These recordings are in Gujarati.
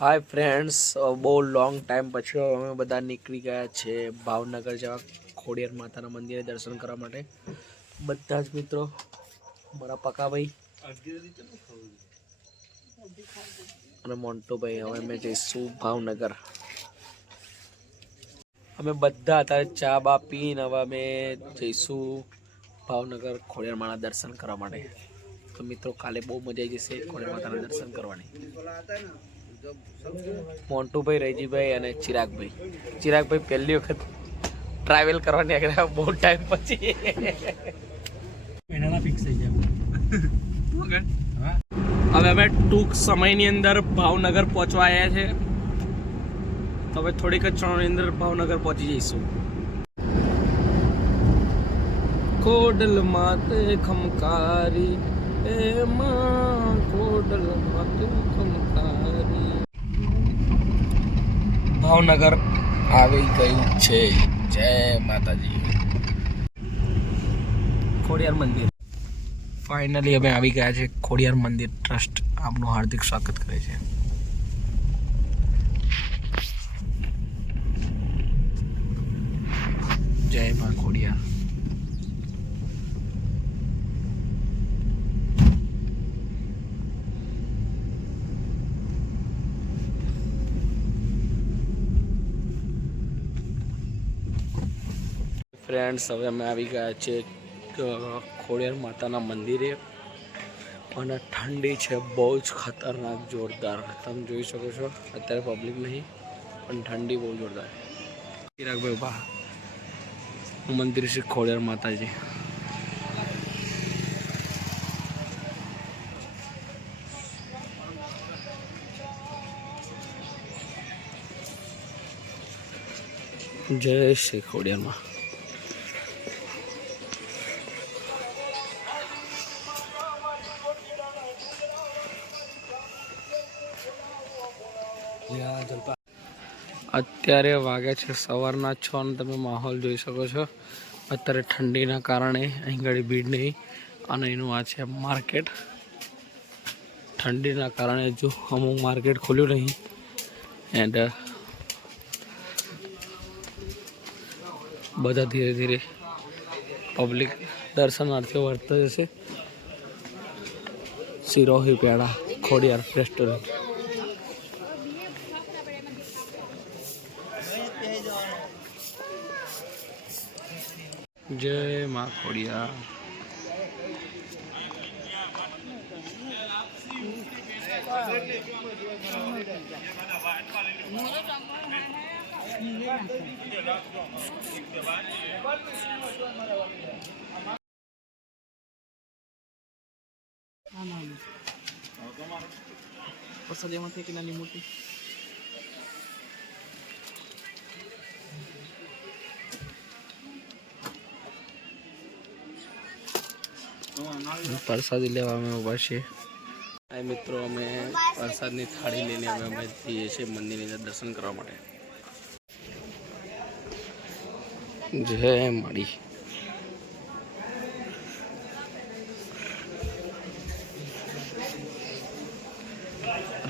હાય ફ્રેન્ડ્સ બહુ લોંગ ટાઈમ પછી અમે બધા નીકળી ગયા છે ભાવનગર જવા ખોડિયાર માતાના મંદિરે દર્શન કરવા માટે. બધા જ મિત્રો, મારા પકાભાઈ અને મોન્ટુભાઈ, હવે અમે જઈશું ભાવનગર. અમે બધા અત્યારે ચા બા પીને હવે અમે જઈશું ભાવનગર ખોડિયાર માના દર્શન કરવા માટે. તો મિત્રો, કાલે બહુ મજા આવી જશે ખોડિયાર માતાના દર્શન કરવાની. મોન્ટુભાઈ રૈજીભાઈ અને ચિરાગભાઈ. ચિરાગભાઈ પહેલી વખત ટ્રાવેલ કરવાની આગળ બહુ ટાઈમ પછી. એનાના ફિક્સ થઈ ગયા. હવે અમે ટૂંક સમયની અંદર ભાવનગર પહોંચવા આવ્યા છે. તો હવે થોડીક જ ક્ષણોની અંદર ભાવનગર પહોંચી જઈશું. કોડલ માતે ખમકારી ભાવનગર આવી ગયું છે. જય માતાજી. ખોડિયાર મંદિર. ફાઇનલી અમે આવી ગયા છે. ખોડિયાર મંદિર ટ્રસ્ટ આપનું હાર્દિક સ્વાગત કરે છે જય મા ખોડિયાર ફ્રેન્ડ્સ, હવે અમે આવી ગયા છે ખોડિયાર માતાના મંદિરે. અને ઠંડી છે, બહુ જ ખતરનાક, જોરદાર. તમે જોઈ શકો છો, અત્યારે પબ્લિક નહીં, પણ ઠંડી બહુ જોરદાર ચિરાગભાઈ ઊભા. મંદિર શ્રી ખોડિયાર માતાજી. જય શ્રી ખોડિયારમાં. અત્યારે વાગે છે સવારના છ અને તમે માહોલ જોઈ શકો છો. અત્યારે ઠંડીના કારણે અહીં ઘડી ભીડ નહીં અને એનું આ છે માર્કેટ. ઠંડીના કારણે જો અમુક માર્કેટ ખુલ્યું નહીં. એન્ડ બધા ધીરે ધીરે પબ્લિક દર્શનાર્થીઓ વર્તે જશે સિરોહી પેડા ખોડિયાર રેસ્ટોરન્ટ ખોડિયાર પસંદ એમાંથી કે નાની મોટી? પ્રસાદી લેવા અમે ઊભા છીએ આ મિત્રો, અમે પ્રસાદની થાળી લઈને અમે અમે જઈએ છીએ મંદિરની અંદર દર્શન કરવા માટે. જય માડી.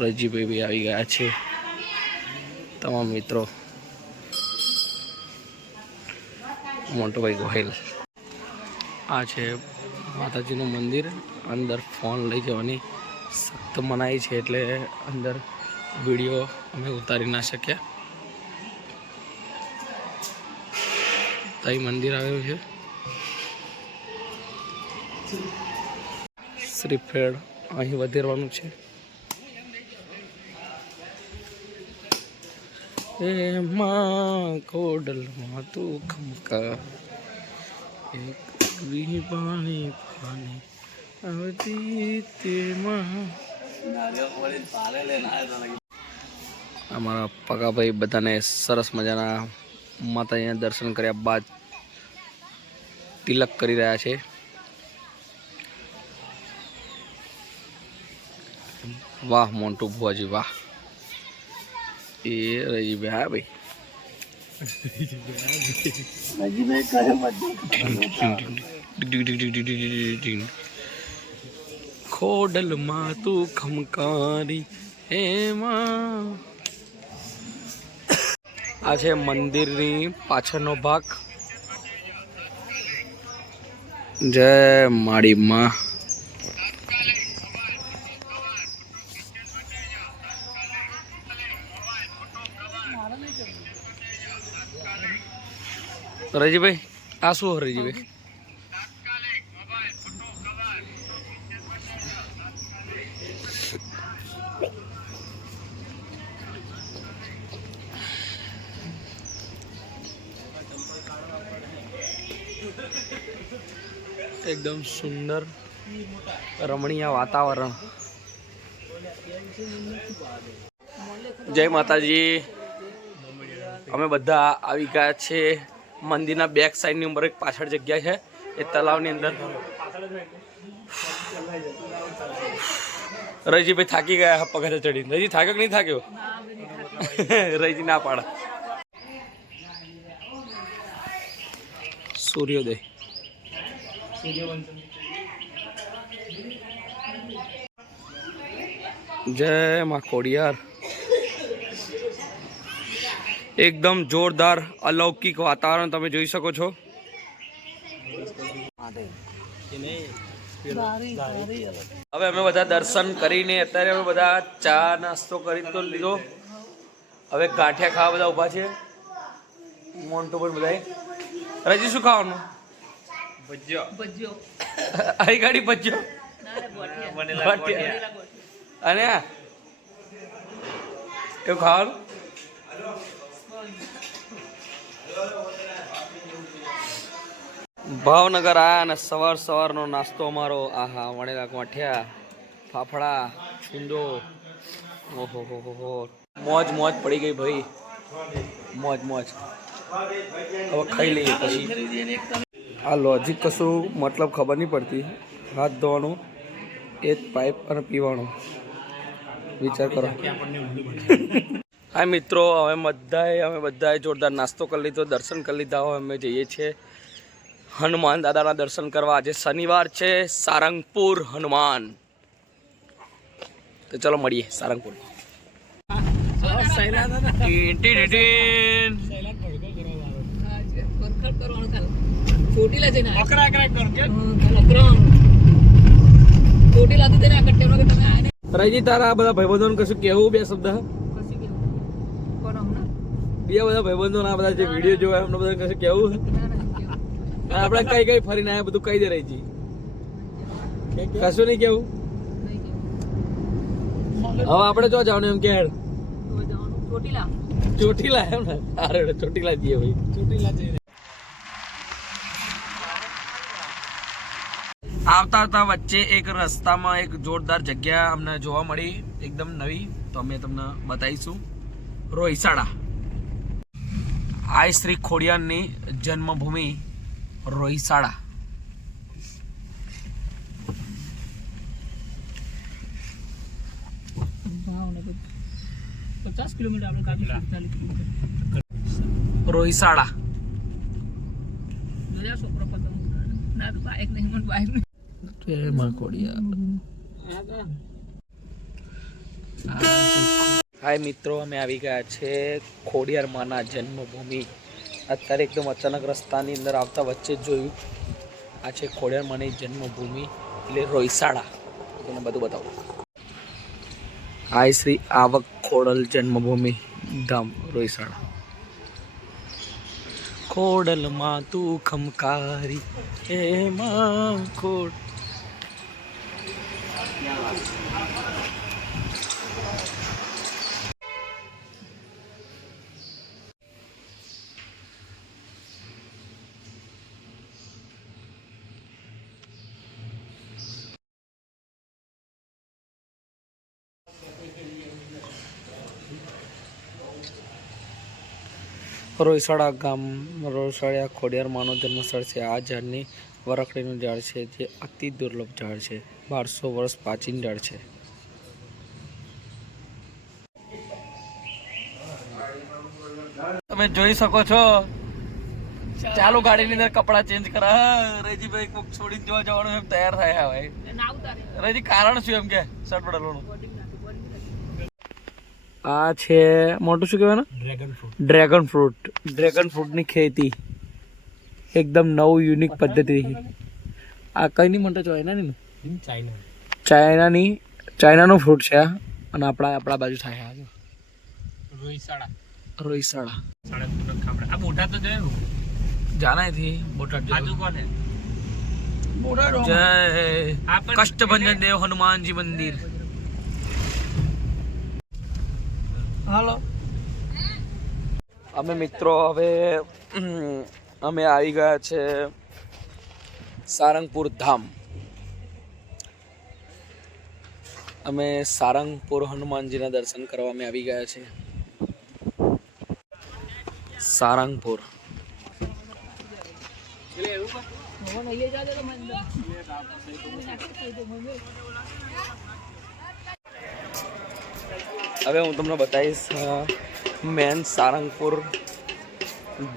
રજીભાઈ બી આવી ગયા છે. તમામ મિત્રો. મોન્ટુભાઈ ગોહિલ. આ છે માતાજીનું મંદિર અંદર ફોન લઈ જવાની સખ્ત મનાઈ છે એટલે અંદર વીડિયો અમે ઉતારી ના શક્યા. તઈ મંદિર આવ્યું છે. શ્રીફેડ અહીં વધેરવાનું છે. એ માં કોડલમાં તું ખમકા. એક વિબાણી પાણી તેમાં. અમારા પકાભાઈ બધાને સરસ મજાના માતાજીના દર્શન કર્યા બાદ તિલક કરી રહ્યા છે. વાહ, મોન્ટુ ભુવાજી, વાહ. એ રહી હા ભાઈ. ખોડલમાં તું ખમકારી એમાં આ છે મંદિરની પાછળનો ભાગ. જય માડી માં રજીભાઈ, આ શું રજીભાઈ? એકદમ સુંદર રમણીય વાતાવરણ. જય માતાજી. અમે બધા આવી ગયા છે મંદિરના બેક સાઈડની ઉપર એક પાછળ જગ્યા છે. એ તલાવની અંદર. રજીભાઈ થાકી ગયા પગથે ચડી રજી થાક્યો કે નહીં થાક્યો? રજી ના પાડે. સૂર્યોદય. જય માં કોડિયાર એકદમ જોરદાર અલૌકિક વાતાવરણ તમે જોઈ શકો છો. હવે અમે બધા દર્શન કરીને અત્યારે અમે બધા ચા નાસ્તો કરી તો લીધો. હવે ગાંઠિયા ખાવા બધા ઊભા છે. મોન્ટો પણ બધા રજી શું ખાવાનું? આઈ ગાડી ભજ્યો? ભજીયા. અને એવું ખાવાનું? ભાવનગર આયા અને સવાર સવારનો નાસ્તો અમારો. આહા વણેલા ગાંઠિયા ફાફડા, છુંદો. ઓહો હો હો હો મોજ મોજ પડી ગઈ ભાઈ. મોજ મોજ. હવે ખાઈ લઈએ પછી. આ લોજિક કશું મતલબ ખબર નહીં પડતી. હાથ ધોવાનું, એ જ પાઇપ અને પીવાનું. વિચાર કરો. હા મિત્રો, હવે બધાએ, અમે બધાએ જોરદાર નાસ્તો કરી લીધો, દર્શન કરી લીધા હોય અમે જઈએ છીએ. હનુમાન દાદાના દર્શન કરવા. આજે શનિવાર છે સારંગપુર હનુમાન. તો ચલો મળીએ સારંગપુર. રજી તારા બધા ભાઈબંધોને કશું કેવું બે શબ્દ? બીજા બધા ભાઈબંધો આ બધા જે વીડિયો જોવા એમને બધા કશું ના ના કેવું આપણે કઈ કઈ ફરીને આયા બધું કહી દે રહીજી કશું નહીં કેવું? હવે આપણે જો જવાનું એમ કે ચોટીલા એમ ને? અરે ચોટીલા જઈએ ભાઈ. ચોટીલા જઈએ આવતા આવતા વચ્ચે એક રસ્તામાં એક જોરદાર જગ્યા અમને જોવા મળી. એકદમ નવી. તો અમે તમને બતાવીશું. રોહિસાળા. આ શ્રી ખોડિયારની જન્મભૂમિ. રોહિસાડા પચાસ કિલોમીટર આપણે કાઢી ચાલીસ કિલોમીટર. રોહિસાડા જોયા છોકરો પતંગ ના તો બાઇક નહીં મને બાઇક નહીં. જય હાય મિત્રો અમે આવી ગયા છે ખોડિયાર માના જન્મભૂમિ. અત્યારે એકદમ અચાનક રસ્તાની અંદર આવતા વચ્ચે જ જોયું. આ છે ખોડિયાર માની જન્મભૂમિ, એટલે રોયસાડા તમને બધું બતાવું. આ શ્રી આવક ખોડલ જન્મભૂમિ, ધામ રોયસાડા ખોડલમાં તું ખમકારી એમાં ખોડ. રોયસાડા ગામ રોયસાળા ખોડિયાર માનો જન્મસ્થળ છે. આ ઝાડની વરખડીનું ઝાડ છે જે અતિ દુર્લભ ઝાડ છે. બારસો વર્ષ પ્રાચીન ઝાડ છે. તમે જોઈ શકો છો. ચાલુ ગાડીની અંદર કપડા ચેન્જ કરા. રેજીભાઈ કોક છોડીને જોવા જવાનું એમ તૈયાર થયા હવે. રેજી કારણ શું એમ કે? શર્ટ બદલવાનું. આ છે મોટું શું કહેવાય dragon fruit dragon fruit dragon ફ્રૂટની ખેતી. એકદમ નવું યુનિક પદ્ધતિ આ કઈ નહીં મળતા ચાઇનાની ને? ચાઇના ચાઇનાની ચાઇનાનું ફ્રૂટ છે આ. અને આપણા આપણા બાજુ થાય આ રોઈસાળા રોઈસાળા સાડા આ મોટા તો જોયું જાનાથી બોટાદ આજુ કોને? જય. કષ્ટભંજન દેવ હનુમાનજી મંદિર. હાલો. અમે મિત્રો હવે અમે આવી ગયા છે સારંગપુર ધામ. અમે સારંગપુર હનુમાનજીના દર્શન કરવા અમે આવી ગયા છે સારંગપુર. હવે હું તમને બતાવીશ મેન સારંગપુર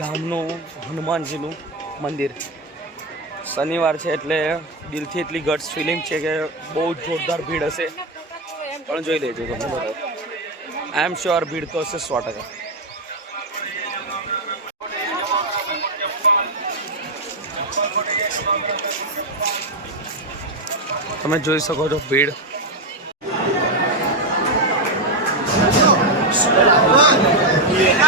ધામનું હનુમાનજીનું મંદિર. શનિવાર છે એટલે દિલથી એટલી ગટ્સ ફિલિંગ છે કે બહુ જોરદાર ભીડ હશે. પણ જોઈ લેજો તમને આઈ એમ શ્યોર ભીડ તો હશે સો ટકા. તમે જોઈ શકો છો ભીડ.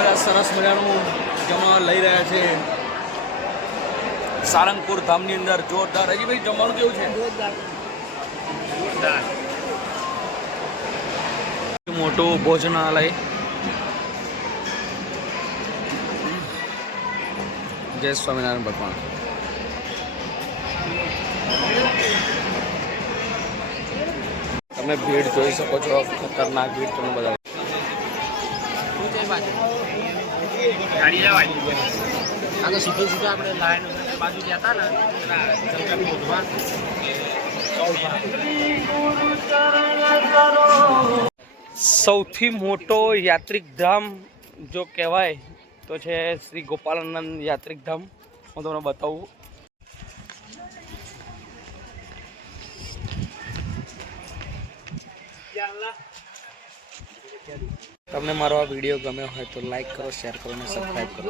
બધા સરસ મજાનું જમવા લઈ રહ્યા છે સારંગપુર ધામની અંદર જોરદાર. હજી ભાઈ જમવાનું કેવું છે? મોટું ભોજનાલય. જય સ્વામિનારાયણ ભગવાન. તમે ભીડ જોઈ શકો છો ખતરનાક ભીડ તમે બધા. આ તો સીધું સીધું આપણે લાઈન બાજુ જતા ને પેલા જંગલ સૌથી મોટો યાત્રિક ધામ જો કહેવાય તો છે શ્રી ગોપાલનંદ યાત્રિક ધામ. હું તમને બતાવું. તમને મારો આ વીડિયો ગમ્યો હોય તો લાઈક કરો શેર કરો અને સબસ્ક્રાઈબ કરો.